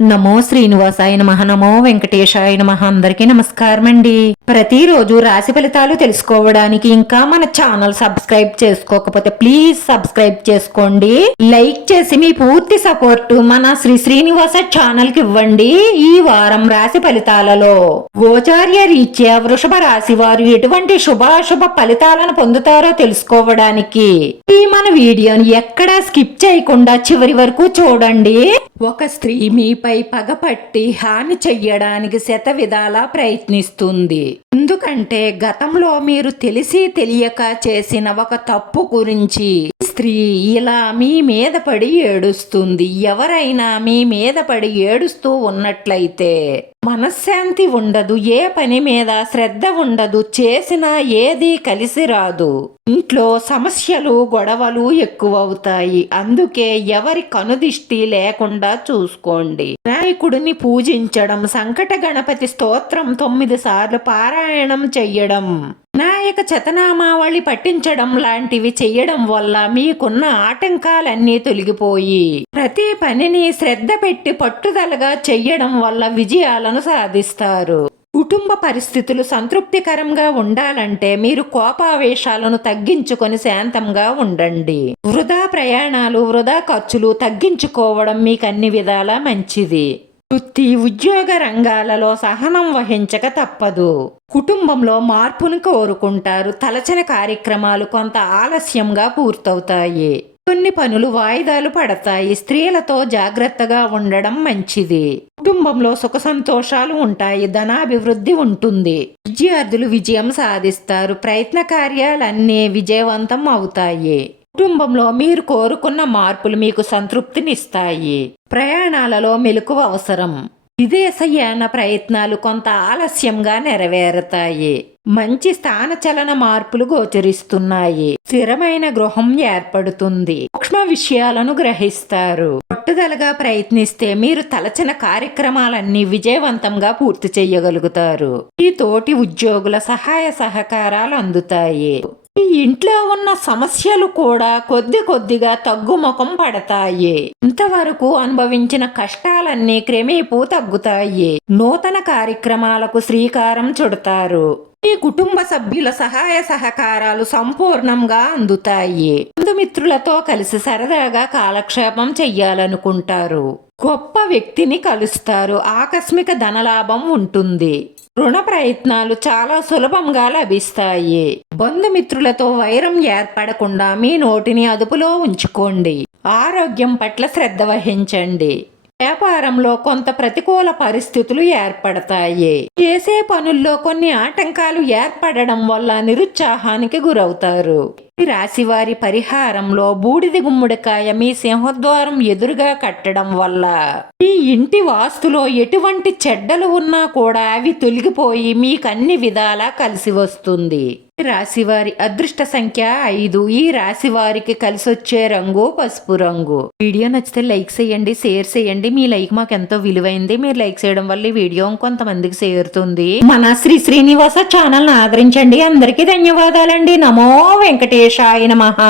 నమో శ్రీనివాసాయ నమః. నమో వెంకటేశాయ నమః. అందరికీ నమస్కారం అండి. ప్రతిరోజు రాశి ఫలితాలు తెలుసుకోవడానికి ఇంకా మన ఛానల్ సబ్స్క్రైబ్ చేసుకోకపోతే ప్లీజ్ సబ్స్క్రైబ్ చేసుకోండి. లైక్ చేసి మీ పూర్తి సపోర్ట్ మన శ్రీనివాస ఛానల్ కి ఇవ్వండి. ఈ వారం రాశి ఫలితాలలో గోచార్య రీత్యా వృషభ రాశి వారు ఎటువంటి శుభాశుభ ఫలితాలను పొందుతారో తెలుసుకోవడానికి ఈ మన వీడియోని ఎక్కడా స్కిప్ చేయకుండా చివరి వరకు చూడండి. ఒక స్త్రీ మీపై పగపట్టి హాని చెయ్యడానికి శత విధాలా ప్రయత్నిస్తుంది. ఎందుకంటే గతంలో మీరు తెలిసి తెలియక చేసిన ఒక తప్పు గురించి స్త్రీ ఇలా మీ మీద పడి ఏడుస్తుంది. ఎవరైనా మీ మీద పడి ఏడుస్తూ ఉన్నట్లయితే మనశ్శాంతి ఉండదు, ఏ పని మీద శ్రద్ధ ఉండదు, చేసినా ఏది కలిసి రాదు, ఇంట్లో సమస్యలు గొడవలు ఎక్కువవుతాయి. అందుకే ఎవరి కనుదిష్టి లేకుండా చూసుకోండి. వినాయకుడిని పూజించడం, సంకట గణపతి స్తోత్రం 9 సార్లు పారాయణం చెయ్యడం, వినాయక శతనామావళి పఠించడం లాంటివి చెయ్యడం వల్ల మీకున్న ఆటంకాలన్నీ తొలగిపోయి ప్రతి పనిని శ్రద్ధ పెట్టి పట్టుదలగా చెయ్యడం వల్ల విజయాలను సాధిస్తారు. కుటుంబ పరిస్థితులు సంతృప్తికరంగా ఉండాలంటే మీరు కోపావేశాలను తగ్గించుకొని శాంతంగా ఉండండి. వృధా ప్రయాణాలు, వృధా ఖర్చులు తగ్గించుకోవడం మీకు అన్ని విధాలా మంచిది. వృత్తి ఉద్యోగ రంగాలలో సహనం వహించక తప్పదు. కుటుంబంలో మార్పును కోరుకుంటారు. తలచని కార్యక్రమాలు కొంత ఆలస్యంగా పూర్తవుతాయి. కొన్ని పనులు వాయిదాలు పడతాయి. స్త్రీలతో జాగ్రత్తగా ఉండడం మంచిది. కుటుంబంలో సుఖ సంతోషాలు ఉంటాయి. ధనాభివృద్ధి ఉంటుంది. విద్యార్థులు విజయం సాధిస్తారు. ప్రయత్న కార్యాలన్నీ విజయవంతం అవుతాయి. కుటుంబంలో మీరు కోరుకున్న మార్పులు మీకు సంతృప్తినిస్తాయి. ప్రయాణాలలో మెలకువ అవసరం. విదేశయాన ప్రయత్నాలు కొంత ఆలస్యంగా నెరవేరుతాయి. మంచి స్థానచలన మార్పులు గోచరిస్తున్నాయి. స్థిరమైన గృహం ఏర్పడుతుంది. సూక్ష్మ విషయాలను గ్రహిస్తారు. పట్టుదలగా ప్రయత్నిస్తే మీరు తలచిన కార్యక్రమాలన్నీ విజయవంతంగా పూర్తి చేయగలుగుతారు. ఈ తోటి ఉద్యోగుల సహాయ సహకారాలు అందుతాయి. ఈ ఇంట్లో ఉన్న సమస్యలు కూడా కొద్దిగా తగ్గుముఖం పడతాయి. ఇంతవరకు అనుభవించిన కష్టాలన్నీ క్రమేపూ తగ్గుతాయి. నూతన కార్యక్రమాలకు శ్రీకారం చుడతారు. మీ కుటుంబ సభ్యుల సహాయ సహకారాలు సంపూర్ణంగా అందుతాయి. బంధుమిత్రులతో కలిసి సరదాగా కాలక్షేపం చెయ్యాలనుకుంటారు. గొప్ప వ్యక్తిని కలుస్తారు. ఆకస్మిక ధనలాభం ఉంటుంది. రుణ ప్రయత్నాలు చాలా సులభంగా లభిస్తాయి. బంధుమిత్రులతో వైరం ఏర్పడకుండా మీ నోటిని అదుపులో ఉంచుకోండి. ఆరోగ్యం పట్ల శ్రద్ధ వహించండి. వ్యాపారంలో కొంత ప్రతికూల పరిస్థితులు ఏర్పడతాయి. చేసే పనుల్లో కొన్ని ఆటంకాలు ఏర్పడడం వల్ల నిరుత్సాహానికి గురవుతారు. ఈ రాశివారి పరిహారంలో బూడిద గుమ్మడికాయ మీ సింహద్వారం ఎదురుగా కట్టడం వల్ల ఈ ఇంటి వాస్తులో ఎటువంటి చెడ్డలు ఉన్నా కూడా అవి తొలగిపోయి మీకు అన్ని విధాలా కలిసి వస్తుంది. ఈ రాశివారి అదృష్ట సంఖ్య 5. ఈ రాశివారికి కలిసొచ్చే రంగు పసుపు రంగు. వీడియో నచ్చితే లైక్ చేయండి, షేర్ చేయండి. మీ లైక్ మాకు ఎంతో విలువైంది. మీరు లైక్ చేయడం వల్ల ఈ వీడియో కొంతమందికి చేరుతుంది. మన శ్రీనివాస ఛానల్ ఆదరించండి. అందరికీ ధన్యవాదాలండి. నమో వెంకటేశాయ నమః.